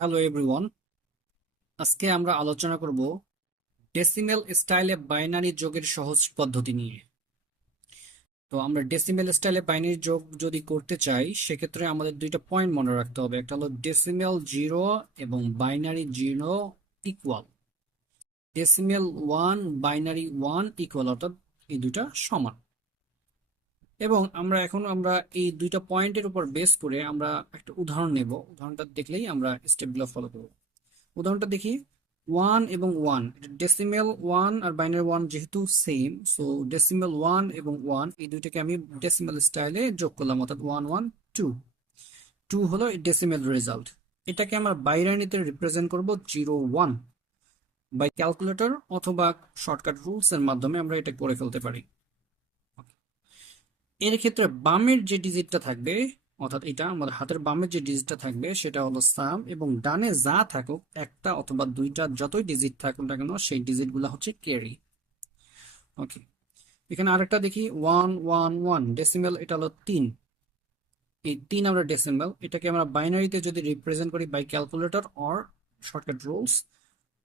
Hello everyone, আজকে আমরা আলোচনা করব ডেসিমেল স্টাইলে বাইনারি যোগের সহজ পদ্ধতি নিয়ে। তো আমরা ডেসিমেল স্টাইলে বাইনারি যোগ যদি করতে চাই সেক্ষেত্রে আমাদের দুইটা পয়েন্ট মনে রাখতে হবে। একটা হলো ডেসিমেল জিরো এবং binary zero equal, decimal one binary one equal, অর্থাৎ এই দুইটা সমান। এবং আমরা এই দুইটা পয়েন্টের উপর বেস করে আমরা একটা উদাহরণ নেব। উদাহরণটা দেখলেই আমরা স্টেপগুলো ফলো করব। উদাহরণটা দেখি। ওয়ান এবং ওয়ান, ডেসিমেল ওয়ান আর বাইনারি ওয়ান যেহেতু সেম, সো ডেসিমেল ওয়ান এবং ওয়ান এই দুইটাকে আমি ডেসিমেল স্টাইলে যোগ করলাম, অর্থাৎ ওয়ান ওয়ান টু। টু হলো ডেসিমেল রেজাল্ট। এটাকে আমরা বাইনারিতে রিপ্রেজেন্ট করব জিরো ওয়ান। বাই ক্যালকুলেটর অথবা শর্টকাট রুলস এর মাধ্যমে আমরা এটা করে ফেলতে পারি। এর ক্ষেত্রে বামের যে ডিজিটটা থাকবে, অর্থাৎ এটা আমাদের হাতের বামের যে ডিজিটটা থাকবে সেটা হলো সাম, এবং ডানে যা থাকুক একটা অথবা দুইটা যতই ডিজিট থাকুক না কেন সেই ডিজিট গুলা হচ্ছে ক্যারি। ওকে, এখানে আরেকটা দেখি, ওয়ান ওয়ান ওয়ান ডেসিমেল, এটা হলো তিন। এই তিন আমরা ডেসিমেল, এটাকে আমরা বাইনারিতে যদি রিপ্রেজেন্ট করি by calculator or shortcut rules,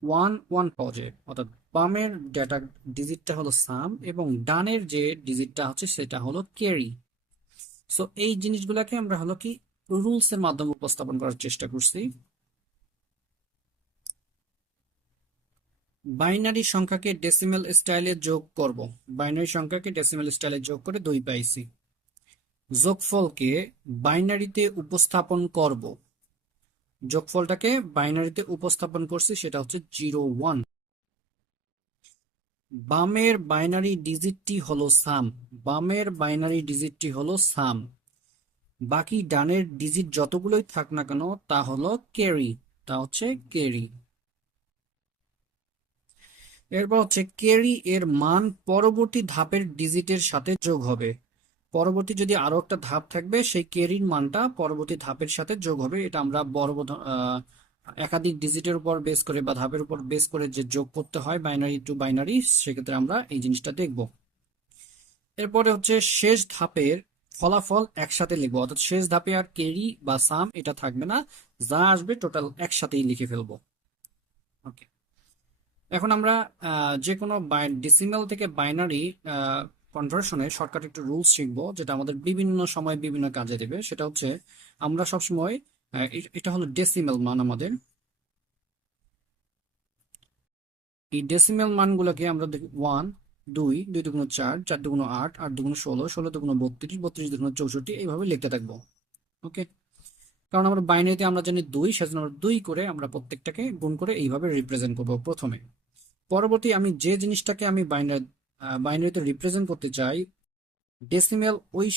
one one পাওয়া যায়। অর্থাৎ বামের ডেটা ডিজিটটা হলো সাম এবং ডানের যে ডিজিটটা হচ্ছে সেটা হলো ক্যারি। সো এই জিনিসগুলোকে আমরা হলো কি রুলস এর মাধ্যমে উপস্থাপন করার চেষ্টা করছি। বাইনারি সংখ্যাকে ডেসিমেল স্টাইলে যোগ করব। বাইনারি সংখ্যাকে ডেসিমেল স্টাইলে যোগ করে 2 পাইছি। যোগফলকে বাইনারিতে উপস্থাপন করব। যোগফলটাকে বাইনারিতে উপস্থাপন করছি, সেটা হচ্ছে জিরো ওয়ান। বামের বাইনারি ডিজিটটি হলো সাম। বামের বাইনারি ডিজিটটি হলো সাম। বাকি ডানের ডিজিট যতগুলোই থাক না কেন তা হলো ক্যারি, তা হচ্ছে ক্যারি। এরপর হচ্ছে ক্যারি এর মান পরবর্তী ধাপের ডিজিটের সাথে যোগ হবে। পরবর্তী যদি আরো একটা ধাপ থাকবে সেই ক্যারির মানটা পরবর্তী ধাপের সাথে যোগ হবে। এটা আমরা একাধিক ডিজিটের উপর বেস করে বা ধাপের উপর বেস করে যে যোগ করতে হয় বাইনারি টু বাইনারি, সেক্ষেত্রে আমরা এই জিনিসটা দেখব। এরপরে হচ্ছে শেষ ধাপের ফলাফল একসাথে লিখবো, অর্থাৎ শেষ ধাপে আর ক্যারি বা সাম এটা থাকবে না, যা আসবে টোটাল একসাথেই লিখে ফেলবো। ওকে, এখন আমরা যে কোনো ডেসিমেল থেকে বাইনারি কনভার্সনে শর্টকাট একটা রুলস শিখবো, যেটা আমাদের বিভিন্ন সময় বিভিন্ন কাজে দেবে। সেটা হচ্ছে আমরা সবসময় এটা হলো ডেসিমেল মান আমাদের। এই ডেসিমেল মানগুলোকে আমরা দেখি ওয়ান, দুই, দুই দুগুণ চার, চার দুগুণ আট, আট দুগুণ ষোলো, ষোলো দুগুণ বত্রিশ, বত্রিশ দুগুণ চৌষট্টি, এইভাবে লিখতে থাকবো। ওকে, কারণ আমরা বাইনারিতে আমরা জানি দুই, সেজন্য আমরা দুই করে আমরা প্রত্যেকটাকে গুণ করে এইভাবে রিপ্রেজেন্ট করবো প্রথমে। পরবর্তী আমি যে জিনিসটাকে আমি বাইনারিতে রিপ্রেজেন্ট করতে চাই, ডেসিমেল ওই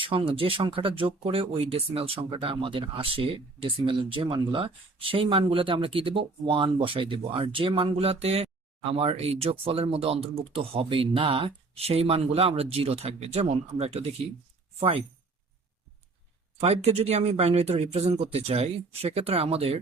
যে সংখ্যাটা যোগ করে ওই ডেসিমেল সংখ্যাটা আমাদের আসে, ডেসিমেলের যে মানগুলা, সেই মানগুলাতে আমরা কি দেব, ওয়ান বসাই দেব। আর যে মানগুলাতে আমার এই যোগফলের মধ্যে অন্তর্ভুক্ত হবে না সেই মানগুলা আমরা জিরো থাকবে। যেমন আমরা একটা দেখি, ফাইভ। ফাইভকে যদি আমি বাইনারিতে রিপ্রেজেন্ট করতে চাই সেক্ষেত্রে আমাদের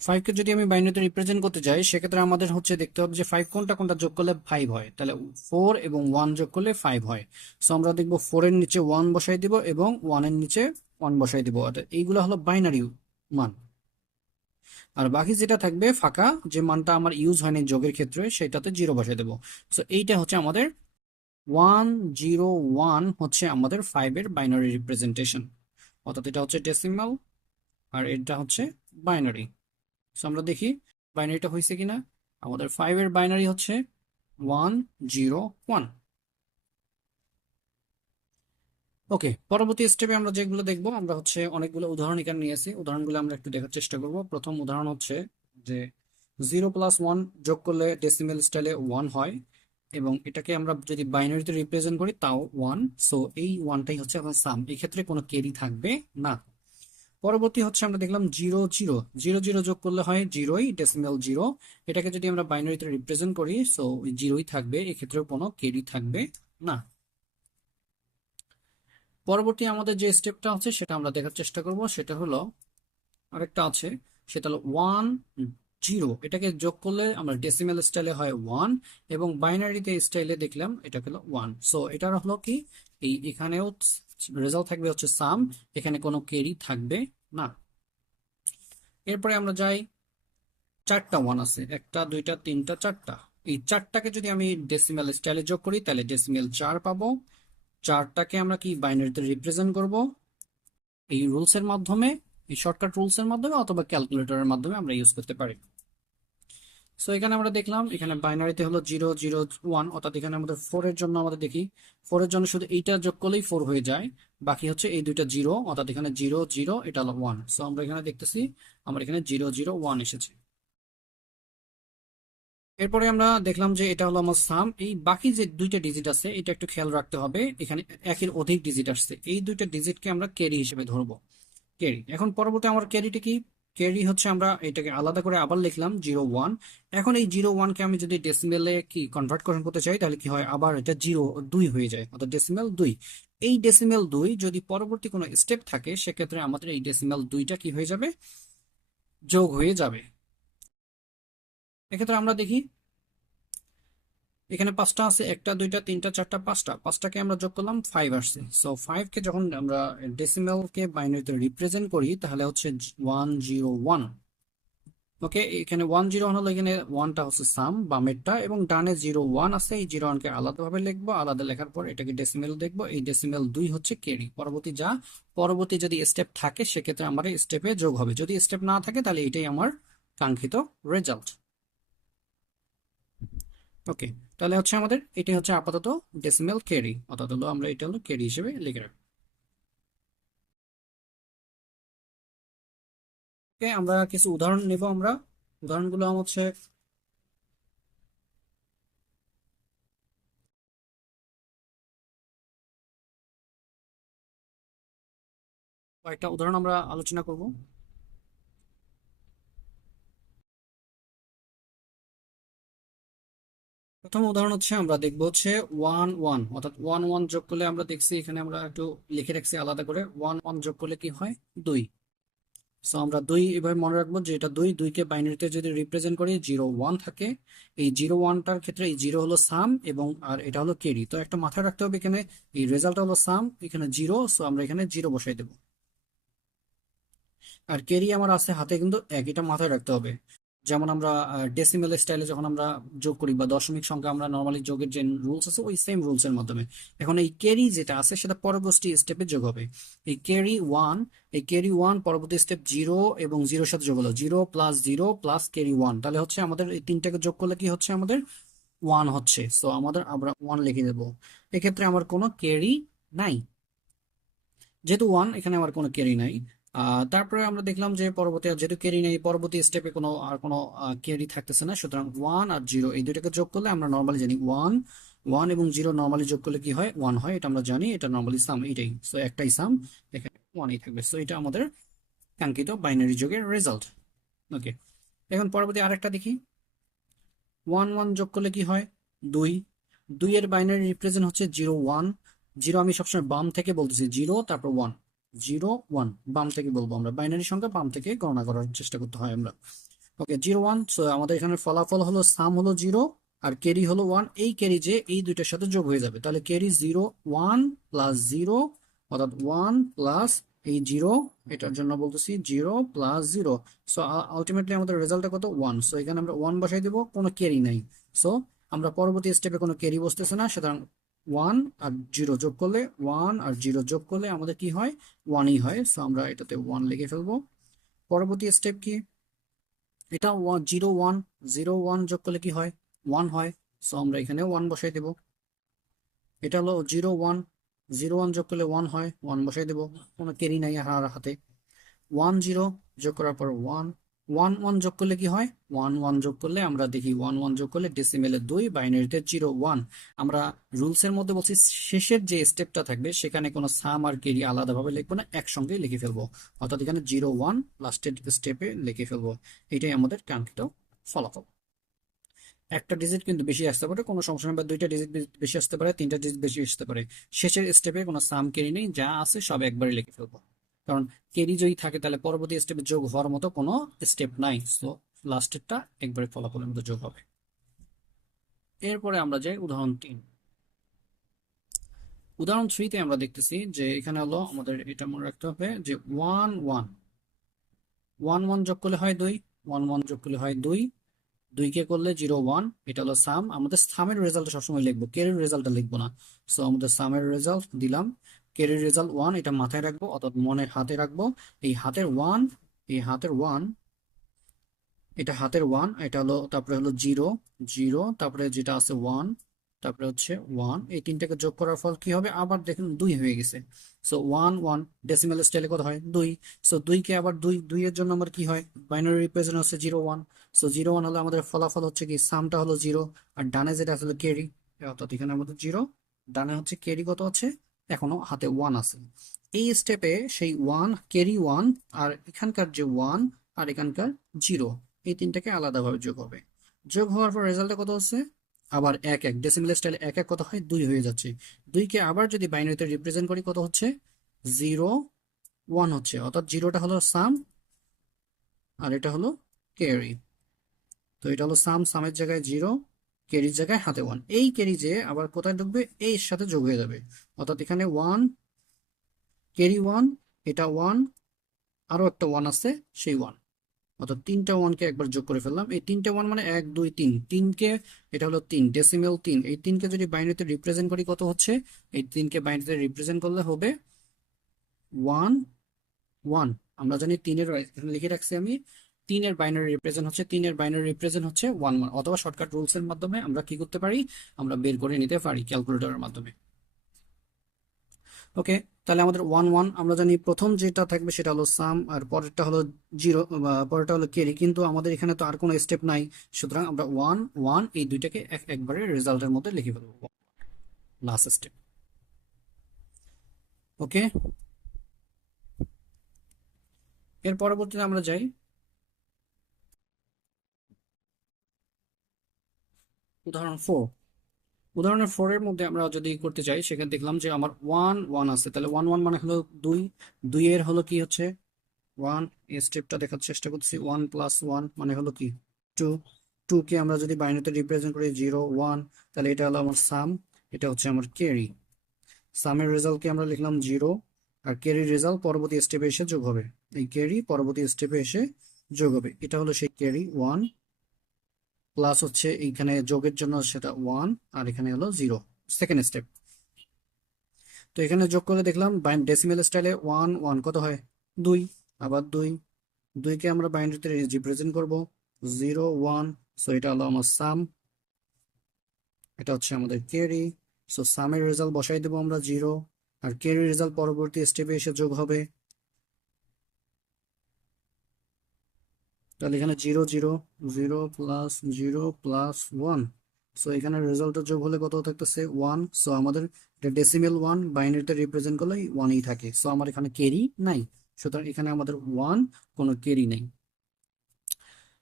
ফাইভকে যদি আমি বাইনারিতে রিপ্রেজেন্ট করতে চাই সেক্ষেত্রে আমাদের হচ্ছে দেখতে হবে যে ফাইভ কোনটা কোনটা যোগ করলে ফাইভ হয়। তাহলে ফোর এবং ওয়ান যোগ করলে ফাইভ হয়। সো আমরা দেখবো ফোর এর নিচে ওয়ান বসাই দিব এবং ওয়ান এর নিচে ওয়ান বসাই দিব। অর্থাৎ এইগুলো হলো বাইনারি মান। আর বাকি যেটা থাকবে ফাঁকা, যে মানটা আমার ইউজ হয়নি যোগের ক্ষেত্রে, সেটাতে জিরো বসাই দেবো। সো এইটা হচ্ছে আমাদের ওয়ান জিরো ওয়ান, হচ্ছে আমাদের ফাইভের বাইনারি রিপ্রেজেন্টেশন। অর্থাৎ এটা হচ্ছে ডেসিমাল আর এটা হচ্ছে বাইনারি। সো আমরা দেখি বাইনারিটা হয়েছে কিনা। আমাদের ফাইভ এর বাইনারি হচ্ছে ওয়ান জিরো ওয়ান। ওকে, পরবর্তী স্টেপে আমরা যেগুলো দেখবো, আমরা হচ্ছে অনেকগুলো উদাহরণ এখানে নিয়েছি। উদাহরণগুলো আমরা একটু দেখার চেষ্টা করব। প্রথম উদাহরণ হচ্ছে যে জিরো প্লাস ওয়ান যোগ করলে ডেসিমেল স্টাইলে ওয়ান হয়, এবং এটাকে আমরা যদি বাইনারিতে রিপ্রেজেন্ট করি তাও ওয়ান। সো এই ওয়ানটাই হচ্ছে এখন সাম, এই ক্ষেত্রে কোনো ক্যারি থাকবে না। পরবর্তী হচ্ছে আমরা দেখলাম জিরো জিরো, জিরো জিরো যোগ করলে হয় জিরোই, ডেসিমেল জিরো। এটাকে যদি আমরা বাইনারিতে রিপ্রেজেন্ট করি সো জিরোই থাকবে, এক্ষেত্রেও কোনো ক্যারি থাকবে না। পরবর্তী আমাদের যে স্টেপটা আছে সেটা আমরা দেখার চেষ্টা করব। সেটা হলো আরেকটা আছে, সেটা হলো ওয়ান জিরো, এটাকে যোগ করলে আমরা ডেসিমেল স্টাইলে হয় ওয়ান, এবং বাইনারিতে স্টাইলে দেখলাম এটা হলো ওয়ান। সো এটার হলো কি, এখানেও রেজাল্ট থাকবে হচ্ছে সাম, এখানে কোনো ক্যারি থাকবে না। এরপরে আমরা যাই, চারটা ওয়ান আছে, একটা দুইটা তিনটা চারটা। এই চারটাকে যদি আমি ডেসিমেল স্টাইলে যোগ করি তাহলে ডেসিমেল চার পাবো। চারটাকে আমরা কি বাইনারিতে রিপ্রেজেন্ট করব এই রুলস এর মাধ্যমে, এই শর্টকাট রুলস এর মাধ্যমে অথবা ক্যালকুলেটরের মাধ্যমে আমরা ইউজ করতে পারি। সো এখানে আমরা দেখলাম এখানে বাইনারিতে হলো 0 0 1, অর্থাৎ এখানে আমাদের 4 এর জন্য আমাদের দেখি, 4 এর জন্য শুধু এইটা যোগ করলেই 4 হয়ে যায়, বাকি হচ্ছে এই দুইটা জিরো, অর্থাৎ এখানে 0 0, এটা হলো 1। সো আমরা এখানে দেখতেছি আমার এখানে 0 0 1 এসেছে। এরপরে আমরা দেখলাম যে এটা হলো আমার সাম, এই বাকি যে দুইটা ডিজিট আছে এটা একটু খেয়াল রাখতে হবে, এখানে একের অধিক ডিজিট আসছে, এই দুইটা ডিজিটকে আমরা ক্যারি হিসেবে ধরবো, ক্যারি। এখন পরবর্তী আমার ক্যারিটা কি, ক্যারি হচ্ছে আমরা এটাকে আলাদা করে আবার লিখলাম 0 1। এখন এই 0 1কে আমি যদি ডেসিমেলে কি কনভার্ট করতে চাই তাহলে কি হয়, আবার এটা 0 2 হয়ে যায়, অর্থাৎ ডেসিমেল 2। এই ডেসিমেল 2 যদি পরবর্তী কোনো স্টেপ থাকে সেক্ষেত্রে আমাদের এই ডেসিমেল 2টা কি হয়ে যাবে, যোগ হয়ে যাবে। এক্ষেত্রে আমরা দেখি এখানে পাঁচটা আছে, একটা দুইটা তিনটা চারটা পাঁচটা, পাঁচটাকে আমরা যোগ করলাম 5 আসছে। সো 5কে যখন আমরা ডেসিমেলকে বাইনারিতে রিপ্রেজেন্ট করি তাহলে হচ্ছে 1 0 1। ওকে, এখানে 1 0 1 হলো, এখানে ওয়ানটা হচ্ছে সাম বামেরটা, এবং ডানে 0 1 আছে, এই 0 1কে আলাদাভাবে লিখবো, আলাদা লেখার পর এটাকে ডেসিমেল দেখবো, এই ডেসিমেল 2 হচ্ছে ক্যারি। পরবর্তী যদি স্টেপ থাকে সেক্ষেত্রে আমার স্টেপে যোগ হবে, যদি স্টেপ না থাকে তাহলে এটাই আমার কাঙ্ক্ষিত রেজাল্ট। ওকে, তাহলে হচ্ছে আমাদের এটি হচ্ছে আপাতত ডেসিমেল ক্যারি, অর্থাৎ হলো আমরা এটা হলো ক্যারি হিসেবে লিখে রাখবো। ওকে, আমরা কিছু উদাহরণ নেব। আমরা উদাহরণগুলো হচ্ছে কয়েকটা উদাহরণ আমরা আলোচনা করব। প্রথম উদাহরণ হচ্ছে আমরা দেখবো হচ্ছে 1 1, অর্থাৎ 1 1 যোগ করলে আমরা দেখছি এখানে আমরা একটু লিখে রাখছি আলাদা করে, 1 1 যোগ করলে কি হয়, 2। সো আমরা 2 এভাবে মনে রাখবো যে এটা 2, 2কে বাইনারিতে যদি রিপ্রেজেন্ট করি 0 1 থাকে, এই 0 1টার ক্ষেত্রে এই 0 হলো সাম এবং আর এটা হলো ক্যারি। তো একটা মাথায় রাখতে হবে, এখানে এই রেজাল্ট হলো সাম, এখানে 0, সো আমরা এখানে 0 বসাই দেবো। আর ক্যারি আমার আছে হাতে কিন্তু এক, এটা মাথায় রাখতে হবে। যেমন আমরা ডেসিমেল স্টাইলে যখন আমরা যোগ করি বা দশমিক সংখ্যা আমরা নর্মালি যোগের যে রুলস আছে ওই সেম রুলস এর মাধ্যমে, এখন এই ক্যারি যেটা আছে সেটা পরবর্তী স্টেপে যোগ হবে। এই ক্যারি ওয়ান, এই ক্যারি ওয়ান পরবর্তী স্টেপ 0 এবং 0-এর সাথে যোগ হলো, 0 + 0 + ক্যারি ওয়ান, তাহলে হচ্ছে আমাদের এই তিনটাকে যোগ করলে কি হচ্ছে, আমাদের 1 হচ্ছে। সো আমাদের আমরা 1 লিখে দেবো। এক্ষেত্রে আমার কোনো ক্যারি নাই, যেহেতু 1 এখানে আমার কোনো ক্যারি নাই। তারপরে আমরা দেখলাম যে পরবর্তী যেহেতু ক্যারি নেই, পরবর্তী স্টেপে কোনো ক্যারি থাকতেছে না, সুতরাং 1 আর 0 এই দুইটাকে যোগ করলে আমরা নর্মালি জানি 1 1 এবং 0 নর্মালি যোগ করলে কি হয়, 1 হয়, এটা আমরা জানি, এটা নর্মালি সাম এটাই। সো একটাই সাম, এখানে 1ই থাকবে। সো এটা আমাদের কাঙ্ক্ষিত বাইনারি যোগের রেজাল্ট। ওকে, এখন পরবর্তী আরেকটা দেখি, 1 1 যোগ করলে কি হয়, 2। 2 এর বাইনারি রিপ্রেজেন্ট হচ্ছে 0 1। 0 আমি সবসময় বাম থেকে বলতেছি, 0 তারপর 1, 0 1 বাম থেকে বলবো, আমরা বাইনারি সংখ্যা বাম থেকে গণনা করার চেষ্টা করতে হয় আমরা। ওকে, 0 1, সো আমাদের এখানে ফলাফল হলো সাম হলো 0 আর ক্যারি হলো 1, এই ক্যারি যে এই দুইটার সাথে যোগ হয়ে যাবে, তাহলে ক্যারি 0 1 + 0, অর্থাৎ 1 প্লাস এই 0, এটার জন্য বলতেছি 0 + 0। সো আলটিমেটলি আমাদের রেজাল্টটা কত, 1। সো এখানে আমরা 1 বসাই দেবো, কোনো ক্যারি নাই। সো আমরা পরবর্তী স্টেপে কোনো ক্যারি বসতেছে না, সুতরাং 1 আর 0 যোগ করলে, 1 আর 0 যোগ করলে আমাদের কি হয়, 1ই হয়। সো আমরা এটাতে 1 লিখে ফেলবো। পরবর্তী স্টেপ কি, এটা 0 1 যোগ করলে কি হয়, 1 হয়। সো আমরা এখানে 1 বসাই দেব। এটা হলো 0 1 যোগ করলে 1 হয়, 1 বসাই দেব, কোনো ক্যারি নাই আর হাতে। 1 0 যোগ করার পর 1 1 1 যোগ করলে কি হয়, 1 1 যোগ করলে আমরা দেখি 1 1 যোগ করলে ডেসিমেলে 2, বাইনারিতে 0 1। আমরা রুলস এর মধ্যে বলছি শেষের যে স্টেপটা থাকবে সেখানে কোনো সাম আর ক্যারি আলাদাভাবে লিখবো না, একসঙ্গে লিখে ফেলবো, অর্থাৎ এখানে 0 1 লাস্টের স্টেপে লিখে ফেলবো। এটাই আমাদের কাঙ্ক্ষিত ফলাফল। একটা ডিজিট কিন্তু বেশি আসতে পারে, কোনো সমস্যা নেই, বা দুইটা ডিজিট বেশি আসতে পারে, তিনটা ডিজিট বেশি আসতে পারে। শেষের স্টেপে কোনো সাম ক্যারি নেই, যা আছে সব একবারে লিখে ফেলবো, কারণ ক্যারি যদি থাকে তাহলে পরবর্তী স্টেপে যোগ হওয়ার মতো কোনো স্টেপ নাই। তো লাস্টেরটা একবারে ফলাফলের মধ্যে যোগ হবে। এরপরে আমরা যাই উদাহরণ 3। উদাহরণ 3-তে আমরা দেখতেছি যে এখানে হলো আমাদের এটা মনে রাখতে হবে যে 1 1 যোগ করলে হয় 2, 1 1 যোগ করলে হয় 2, 2 কে করলে 0 1, এটা হলো সাম। আমাদের সামের রেজাল্ট সবসময় লিখবো, ক্যারির রেজাল্টটা লিখবো না। সো আমাদের সামের রেজাল্ট দিলাম, ক্যারির রেজাল্ট 1, এটা মাথায় রাখবো অর্থাৎ মনে হাতে রাখবো। এই হাতের 1, এই হাতের 1, এটা হাতের 1, এটা হলো তারপরে হলো 0 0, তারপরে যেটা আছে 1, তারপরে হচ্ছে 1, এই তিনটাকে যোগ করার ফল কি হবে, আবার দেখুন 2 হয়ে গেছে। সো 1 1 ডেসিমাল স্টাইলে কত হয় 2। সো 2 কে আবার 2 এর জন্য আমার কি হয়, বাইনারি রিপ্রেজেন্ট হচ্ছে 0 1। সো 0 1 হলে আমাদের ফলাফল হচ্ছে কি, সামটা হলো 0, আর ডানে যেটা আসলে ক্যারি, অর্থাৎ এখানে আমাদের 0, ডানে হচ্ছে ক্যারি কত হচ্ছে, এখনো হাতে 1 আছে। এই স্টেপে সেই 1 ক্যারি 1, আর এখানকার যে 1 আর এখানকার 0, এই তিনটাকে আলাদাভাবে যোগ হবে। যোগ হওয়ার পর রেজাল্টে কত হচ্ছে, আবার 1 1 ডেসিমাল স্টাইলে 1 1 কত হয় 2 হয়ে যাচ্ছে। 2 কে আবার যদি বাইনারিতে রিপ্রেজেন্ট করি কত হচ্ছে, 0 1 হচ্ছে, অর্থাৎ 0টা হলো সাম আর এটা হলো ক্যারি। তো এটা হলো সাম, সামের জায়গায় 0, ক্যারির জায়গায় হাতে 1। এই ক্যারি যে আবার কোথায় ঢুকবে, এর সাথে যোগ হয়ে যাবে, অর্থাৎ এখানে 1 ক্যারি 1, এটা 1, আরো একটা 1 আছে সেই 1, অর্থাৎ 3টা 1-কে একবার যোগ করে ফেললাম। এই 3টে 1 মানে 1 2 3, 3কে, এটা হলো 3 ডেসিমেল 3, এই 3কে যদি বাইনারিতে রিপ্রেজেন্ট করি কত হচ্ছে, এই 3কে বাইনারিতে রিপ্রেজেন্ট করলে হবে 1 1। আমরা জানি 3-এর, এখানে লিখে রাখছি আমি, 3-এর বাইনারি রিপ্রেজেন্ট হচ্ছে, 3-এর বাইনারি রিপ্রেজেন্ট হচ্ছে 1 1, অথবা শর্টকাট রুলস এর মাধ্যমে আমরা কি করতে পারি, আমরা বের করে নিতে পারি ক্যালকুলেটরের মাধ্যমে। ওকে, তাহলে আমাদের 1 1 আমরা জানি প্রথম যেটা থাকবে সেটা হলো সাম, আর পরেরটা হলো 0, পরেরটা হলো ক্যারি, কিন্তু আমাদের এখানে তো আর কোনো স্টেপ নাই, সুতরাং আমরা 1 1 এই দুইটাকে একবারে রেজাল্টের মধ্যে লিখে ফেলবো, লাস্ট স্টেপ। ওকে, এর পরবর্তীতে আমরা যাই উদাহরণ 4। উদাহরণের 4 এর মধ্যে আমরা যদি করতে চাই, সেখানে দেখলাম যে আমার 1 1 আছে, তাহলে 1 1 মানে হলো 2, 2 এর হলো কি হচ্ছে 1, এই স্টেপটা দেখার চেষ্টা করতেছি, 1 + 1 মানে হলো কি 2, 2 কে আমরা যদি বাইনারিতে রিপ্রেজেন্ট করি 0 1, তাহলে এটা হলো আমার সাম, এটা হচ্ছে আমার ক্যারি। সামের রেজাল্ট কে আমরা লিখলাম 0, আর ক্যারির রেজাল্ট পরবর্তী স্টেপে এসে যোগ হবে, এই ক্যারি পরবর্তী স্টেপে এসে যোগ হবে, এটা হলো সেই ক্যারি 1, প্লাস হচ্ছে এইখানে যোগের জন্য সেটা 1, আর এখানে হলো 0, সেকেন্ড স্টেপ। তো এখানে যোগ করে দেখলাম ডেসিমেল স্টাইলে 1 1 কত হয় 2, আবার 2, 2-কে আমরা বাইনারিতে রিপ্রেজেন্ট করব 0 1, সো এটা হলো আমার সাম, এটা হচ্ছে আমাদের ক্যারি। সো সামের রেজাল্ট বসাই দেবো আমরা 0, আর ক্যারি রেজাল্ট পরবর্তী স্টেপে এসে যোগ হবে, তাহলে এখানে 0 0 0 + 0 + 1, সো এখানে রেজাল্টের যোগ হলে কত থাকতেছে 1। সো আমাদের এটা ডেসিমেল 1, বাইনারিতে রিপ্রেজেন্ট করলে 1ই থাকে, সো আমার এখানে ক্যারি নাই, সুতরাং এখানে আমাদের 1, কোনো ক্যারি নেই।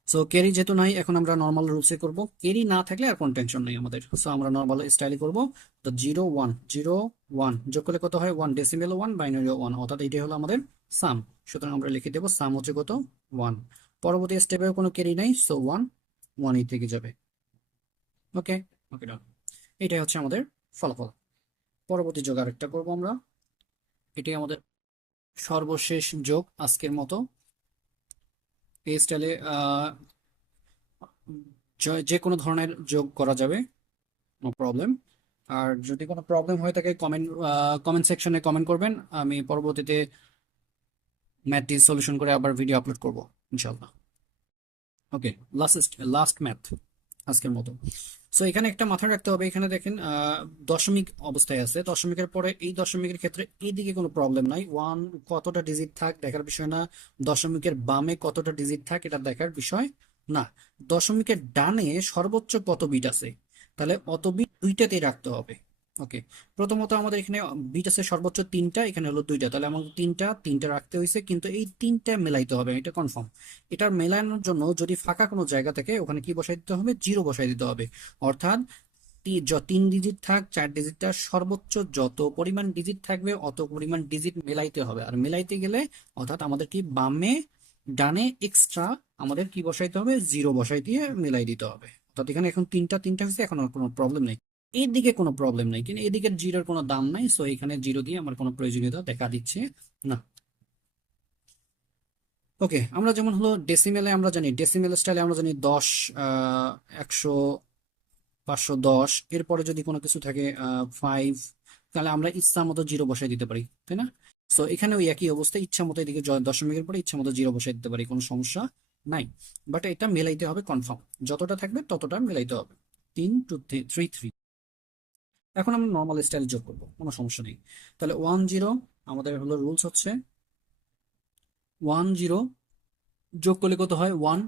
সো ক্যারি যেহেতু নাই, এখন আমরা নর্মাল রুলসে করব, ক্যারি না থাকলে আর কোনো টেনশন নেই আমাদের, সো আমরা নর্মাল স্টাইলে করব। তো 0 1 0 1 যোগ করলে কত হয় 1, ডেসিমেল 1, বাইনারি 1, অর্থাৎ এটাই হলো আমাদের সাম, সুতরাং আমরা লিখে দেবো সাম হচ্ছে কত 1। পরবর্তী স্টেপেও কোনো ক্যারি নাই, সো 1 1ই থেকে যাবে। ওকে, ওকে ডান, এটাই হচ্ছে আমাদের ফলাফল। পরবর্তী যোগ আরেকটা করব আমরা, এটাই আমাদের সর্বশেষ যোগ আজকের মতো। এই স্টাইলে যে কোনো ধরনের যোগ করা যাবে, নো প্রবলেম। আর যদি কোনো প্রবলেম হয়ে থাকে কমেন্ট সেকশনে কমেন্ট করবেন, আমি পরবর্তীতে ম্যাথটি সলিউশন করে আবার ভিডিও আপলোড করব ইনশাল্লাহ। ওকে, লাস্ট ম্যাথ আজকের মতো। সো এখানে একটা মাথায় রাখতে হবে, এখানে দেখেন দশমিক অবস্থায় আছে, দশমিকের পরে এই দশমিকের ক্ষেত্রে এইদিকে কোনো প্রবলেম নাই, 1 কতটা ডিজিট থাক দেখার বিষয় না, দশমিকের বামে কতটা ডিজিট থাক এটা দেখার বিষয় না, দশমিকের ডানে সর্বোচ্চ কত বিট আছে, তাহলে অত বিট দুইটাতেই রাখতে হবে। ওকে, প্রথমত আমাদের এখানে বিট আছে সর্বোচ্চ 3টা, এখানে হলো 2টা, তাহলে আমাদের 3টা 3টা রাখতে হয়েছে, কিন্তু এই 3টা মেলাইতে হবে, এটা কনফার্ম। এটা মেলানোর জন্য যদি ফাঁকা কোনো জায়গা থাকে ওখানে কি বসাই দিতে হবে, 0 বসাই দিতে হবে, অর্থাৎ 3 ডিজিট থাক 4 ডিজিটটা সর্বোচ্চ যত পরিমাণ ডিজিট থাকবে অত পরিমাণ ডিজিট মেলাইতে হবে, আর মেলাইতে গেলে অর্থাৎ আমাদের কি বামে ডানে এক্সট্রা আমাদের কি বসাইতে হবে, জিরো বসাই দিয়ে মিলাই দিতে হবে। অর্থাৎ এখানে এখন তিনটা তিনটা হয়েছে, এখন আর কোনো প্রবলেম নেই। এইদিকে কোনো প্রবলেম নেই, কিন্তু এদিকের জিরোর কোনো দাম নাই, সো এখানে জিরো দিয়ে আমার কোনো প্রয়োজনীয়তা দেখা দিচ্ছে না। ওকে, আমরা যেমন হলো ডেসিমেলে আমরা জানি, ডেসিমেল স্টাইলে আমরা জানি 10, 100, 510, এরপরে যদি কোনো কিছু থাকে 5, তাহলে আমরা ইচ্ছা মতো জিরো বসাই দিতে পারি, তাই না? সো এখানে ওই একই অবস্থা, ইচ্ছা মতো এদিকে দশমিকের পরে ইচ্ছা মতো জিরো বসাই দিতে পারি, কোনো সমস্যা নাই। বাট এটা মেলাইতে হবে কনফার্ম, যতটা থাকবে ততটা মেলাইতে হবে। 3 2 3 3। এখন আমরা নর্মাল স্টাইল যোগ করবো, কোনো সমস্যা নেই। তাহলে 10 আমাদের হলো রুলস হচ্ছে 10 যোগ করলে কত হয়, 1,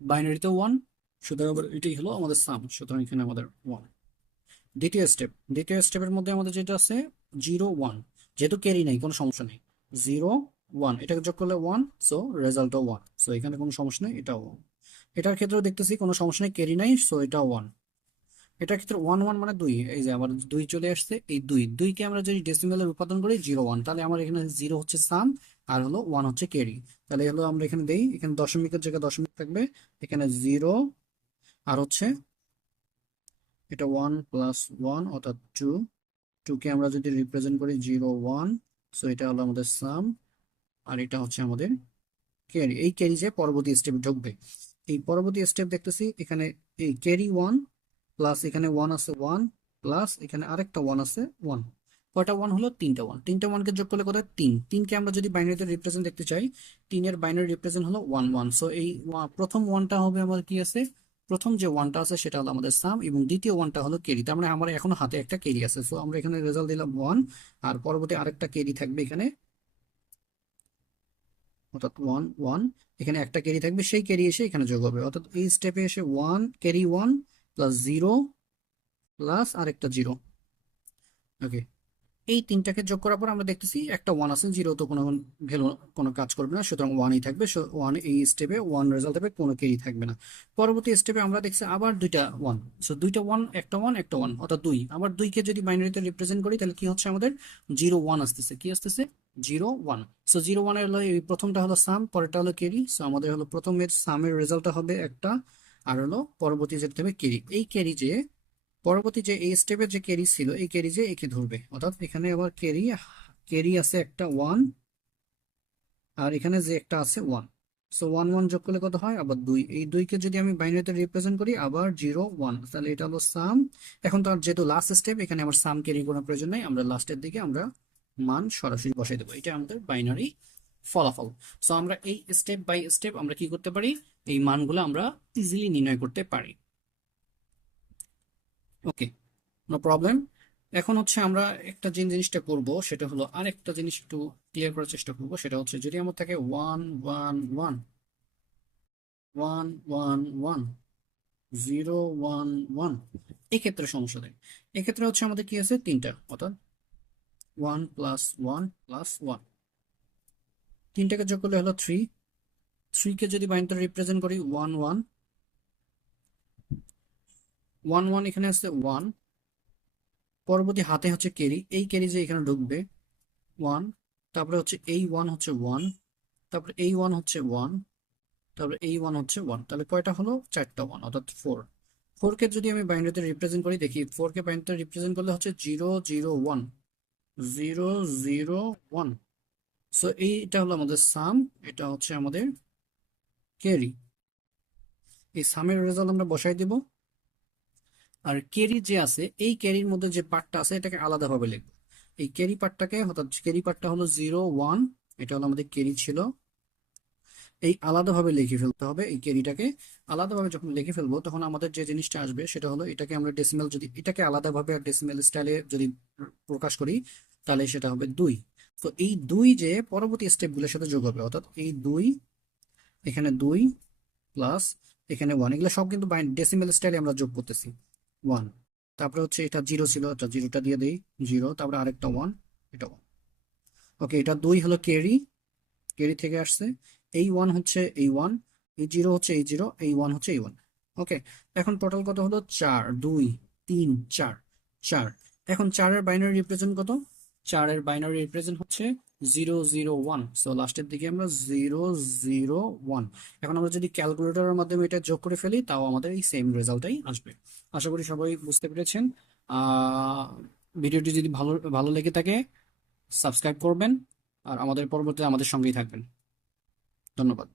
বাইনারিতে 1, সুতরাং আবার এটাই হলো আমাদের সাম, সুতরাং এখানে আমাদের 1। দ্বিতীয় স্টেপের মধ্যে আমাদের যেটা আছে 0 1, যেহেতু ক্যারি নাই কোনো সমস্যা নেই, 0 1 এটাকে যোগ করলে 1, সো রেজাল্টও 1, সো এখানে কোনো সমস্যা নেই, এটাও 1। এটার ক্ষেত্রেও দেখতেছি কোনো সমস্যা নেই, ক্যারি নাই, সো এটাও 1। এটার ক্ষেত্রে 1 1 মানে 2, এই যে আমার 2 চলে আসছে, এই 2কে আমরা যদি ডেসিমেলে রূপান্তর করি 0 1, তাহলে আমার এখানে 0 হচ্ছে সাম, আর হলো 1 হচ্ছে ক্যারি। তাহলে হলো আমরা এখানে দেই, এখানে দশমিকের জায়গায় দশমিক থাকবে, এখানে 0, আর হচ্ছে এটা 1 + 1 অর্থাৎ 2, 2কে আমরা যদি রিপ্রেজেন্ট করি 0 1, সো এটা হলো আমাদের সাম, আর এটা হচ্ছে আমাদের ক্যারি। এই ক্যারি যে পরবর্তী স্টেপ ঢুকবে, এই পরবর্তী স্টেপ দেখতেছি এখানে এই ক্যারি 1 প্লাস এখানে 1 আছে 1, প্লাস এখানে আরেকটা 1 আছে 1। কয়টা 1 হলো, তিনটা 1। তিনটা 1 কে যোগ করলে কত হয়, 3। 3কে আমরা যদি বাইনারিতে রিপ্রেজেন্ট দেখতে চাই, 3 এর বাইনারি রিপ্রেজেন্ট হলো 1 1, সো এই প্রথম 1টা হবে আমাদের কি আছে, প্রথম যে 1টা আছে সেটা হলো আমাদের সাম, এবং দ্বিতীয় 1টা হলো ক্যারি। তার মানে আমার এখনো হাতে একটা ক্যারি আছে, সো আমরা এখানে রেজাল্ট দিলাম 1, আর পরবর্তী আরেকটা ক্যারি থাকবে এখানে, অর্থাৎ 1 1, এখানে একটা ক্যারি থাকবে, সেই ক্যারি এসে এখানে যোগ হবে, অর্থাৎ এই স্টেপে এসে 1 ক্যারি 1 প্লাস 0 প্লাস আরেকটা 0। ওকে, এই তিনটাকে যোগ করার পর আমরা দেখতেছি একটা 1 আছে, 0 তো কোনো ভ্যালু, কোনো কাজ করবে না, সুতরাং 1ই থাকবে। 1 এই স্টেপে 1 রেজাল্ট হবে, কোনো ক্যারি থাকবে না। পরবর্তী স্টেপে আমরা দেখছি আবার দুইটা 1, সো দুইটা 1, একটা 1 একটা 1 অর্থাৎ 2। আবার 2কে যদি বাইনারিতে রিপ্রেজেন্ট করি তাহলে কি হচ্ছে, আমাদের 0 1 আসতেছে, কি আসতেছে, 0 1। সো 0 1 এর হলো এই প্রথমটা হলো সাম, পরেরটা হলো ক্যারি, সো আমাদের হলো প্রথমের সামের রেজাল্টটা হবে একটা, আর হলো পরবর্তী যেতে হবে ক্যারি। এই ক্যারি যে পরবর্তী যে এই স্টেপের যে ক্যারি ছিল, এই ক্যারি যে একে ধরবে, অর্থাৎ এখানে আবার ক্যারি ক্যারি আছে একটা 1, আর এখানে যে একটা আছে 1, সো 1 1 যোগ করলে কত হয়, আবার 2। এই 2কে যদি আমি বাইনারিতে রিপ্রেজেন্ট করি আবার 0 1, তাহলে এটা হলো সাম। এখন তো আর যেহেতু লাস্ট স্টেপ, এখানে আমার সাম ক্যারি কোনো প্রয়োজন নাই, আমরা লাস্টের দিকে আমরা মান সরাসরি বসাই দেবো, এটা আমাদের বাইনারি ফলাফল। সো আমরা এই স্টেপ বাই স্টেপ আমরা কি করতে পারি, এই মানগুলো আমরা ইজিলি নির্ণয় করতে পারি। ওকে, নো প্রবলেম। এখন হচ্ছে আমরা একটা যে জিনিসটা করব সেটা হলো, আরেকটা জিনিস একটু ক্লিয়ার করার চেষ্টা করব, সেটা হচ্ছে যদি আমার থাকে 1 1 1 1 1 1 0 1 1, এই ক্ষেত্রে সমস্যা নেই। এক্ষেত্রে হচ্ছে আমাদের কি আছে, তিনটা, অর্থাৎ 1 + 1 + 1, তিনটাকে যোগ করলে হলো 3। 3কে যদি বাইনারিতে রিপ্রেজেন্ট করি 1 1 1 1, এখানে আছে 1, পরবর্তী হাতে হচ্ছে ক্যারি, এই ক্যারি যে এখানে ঢুকবে 1, তারপরে হচ্ছে এই 1 হচ্ছে 1, তারপরে এই 1 হচ্ছে 1, তারপরে এই 1 হচ্ছে 1, তাহলে কয়টা হলো, চারটা 1 অর্থাৎ 4। 4কে যদি আমি বাইনারিতে রিপ্রেজেন্ট করি, দেখি 4কে বাইনারিতে রিপ্রেজেন্ট করলে হচ্ছে 0 0 1 0 0 1, সো এইটা হলো আমাদের সাম, এটা হচ্ছে আমাদের ক্যারি। এই সামের রেজাল্ট আমরা বসাই দিব, আর ক্যারি যে আছে এই ক্যারির মধ্যে যে পার্টটা আছে এটাকে আলাদাভাবে লিখবো। এই ক্যারি পার্টটাকে, অর্থাৎ ক্যারি পার্টটা হলো 0 1, এটা হলো আমাদের ক্যারি ছিল, এই আলাদাভাবে লিখে ফেলতে হবে। এই ক্যারিটাকে আলাদাভাবে যখন লিখে ফেলবো, তখন আমাদের যে জিনিসটা আসবে সেটা হলো, এটাকে আমরা ডেসিমেল, যদি এটাকে আলাদাভাবে ডেসিমেল স্টাইলে যদি প্রকাশ করি, তাহলে সেটা হবে 2। তো এই 2 যে পরবর্তী স্টেপগুলোর সাথে যোগ হবে, অর্থাৎ এই 2, এখানে 2 প্লাস এখানে 1, এগুলো সব কিন্তু ডেসিমেল স্টাইলে আমরা যোগ করতেছি। 1, তারপরে হচ্ছে এটা 0 ছিল, এটা 0টা দিয়ে দেই 0, তারপরে আরেকটা 1, এটা 1। ওকে, এটা 2 হলো ক্যারি, ক্যারি থেকে আসছে। এই 1 হচ্ছে এই 1, এই 0 হচ্ছে এই 0, এই 1 হচ্ছে এই 1। ওকে, এখন টোটাল কত হলো, 4 2 3 4 4। এখন 4 এর বাইনারি রিপ্রেজেন্ট কত, 4-এর বাইনারি রিপ্রেজেন্ট হচ্ছে 001, সো লাস্টের দিকে আমরা 001। এখন আমরা যদি ক্যালকুলেটরের মাধ্যমে এটা যোগ করে ফেলি তাও আমাদের এই সেম রেজাল্টটাই আসবে। আশা করি সবাই বুঝতে পেরেছেন। আহ ভিডিওটি যদি ভালো ভালো লেগে থাকে সাবস্ক্রাইব করবেন আর আমাদের পরবর্তীতে আমাদের সঙ্গেই থাকবেন। ধন্যবাদ।